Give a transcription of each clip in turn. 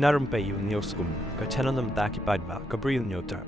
Na Rympei U nabynta paidbah Bri U Hynñiewtrep.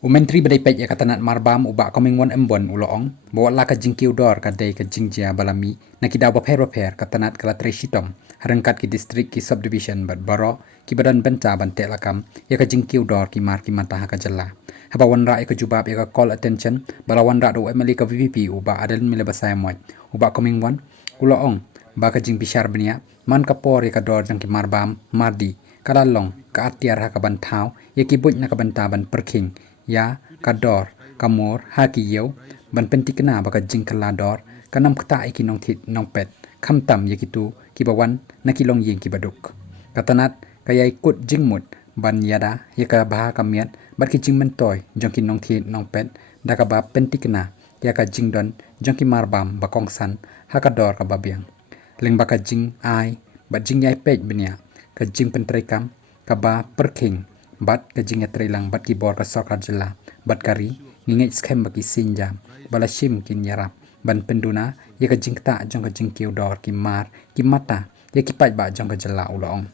Myntri badai pej katanat marbam ubak komingwan embon uloong bawa la ka jingkiu dor kadai ka jingjia balami nakida baper katanat kala treshitom harangkat ki distrik ki subdivision bad baroh ki badan benta ban Tehlakam ya ka jingkiu dor ki mar ki mata ka jalla haba wanra ka jubab ya ka call attention bala wanra do emeli ka VVP ubak adal mile basai moy ubak komingwan uloong ba ka jing bishar benia man ka por ya ka dor jang ki marbam mardi kalalong ka atiar ha ka bantau ya ki buj na ka banta ban perking ya kador kamor haki yeu ban pentikna baka jingkala dor kanam kta iki nong thit nong pet khamtam yakitu kibawan nakilong ying kibaduk katanat kayai kut jingmut ban yada yaka baha kamiat bat ki jingmentoy jongki nong thit nong pet daka ba pentikna yaka jingdon jongki marbam bakongsan hakador ka babiang leng baka jing ai bat jingyai pej benia ka jing Pyntreikam ka ba perking bat ka jinga trilang bat ki bor ka Sorkar jela bat kari ngingej skem baki sinjam bala shim kin yarap ban penduna ya ka jingta jong ka jingkiu dor ki mar ki mata ya ki paidbah jong ka jela ulong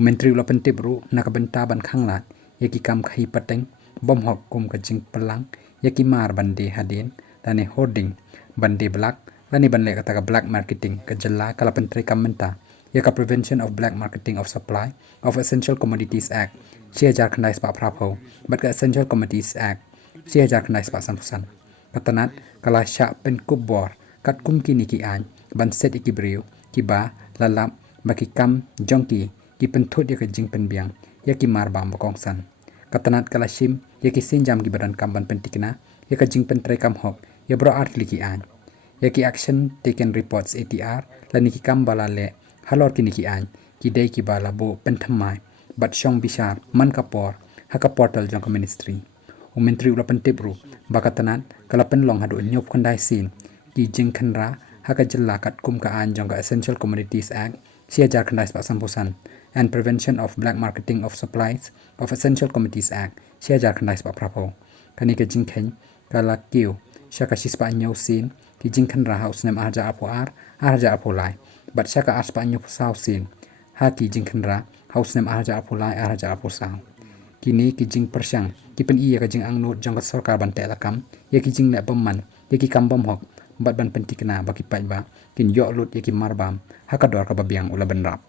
Myntri ula pentibru na ka benta ban khanglat ya ki kam khai pateng bom hok kum ka jing pelang ya ki mar bande hadin lane hoarding bande black lane ban le kata ka black marketing ka jela kala Pyntreikam menta ya ka Prevention of Black Marketing of Supply of Essential Commodities Act Sia Jarkandai Spa Prapo Bat ka Essential Commodities Act Sia Jarkandai Spa Sampusan Katanat kala syak pen kubor kat kum kini ki an ban set iki Bri U Kiba lalap baki kam jongki ki pentut ya ka jing penbiang ya ki marbam bakongsan Katanat kala shim ya ki sinjam ki badan kam ban pentikna ya ka jing Pyntreikam hok ya bro art li ki an ya ki action taken reports ATR lani ki kam bala le halor kini ki an ki dei ki bala bo penthamai bat shong bishar man kapor haka portal jong ka ministry Myntri ula pentibru bakatanat kala penlong hadu nyop khandai sin ki jing khanra haka jella kat kum ka an jong ka Essential Commodities Act sia jar khandai spa sampusan and Prevention of Black Marketing of Supplies of Essential Commodities Act sia jar khandai spa prapo kani ka jing khen kala kiu shaka shispa nyau sin ki jing khanra house nem arja apo arja apo lai bat shaka aspa nyop sau sin haki jing khanra house nem arja apo lai arja apo sau kini ki jing persyang ki pen iya ka jing angnut jong ka Sorkar ban Tehlakam ya ki jing le pemman ya ki kambom hok bat ban pentikna baki paidbah kin yok lut ya ki marbam hakador ka babiang ula benrap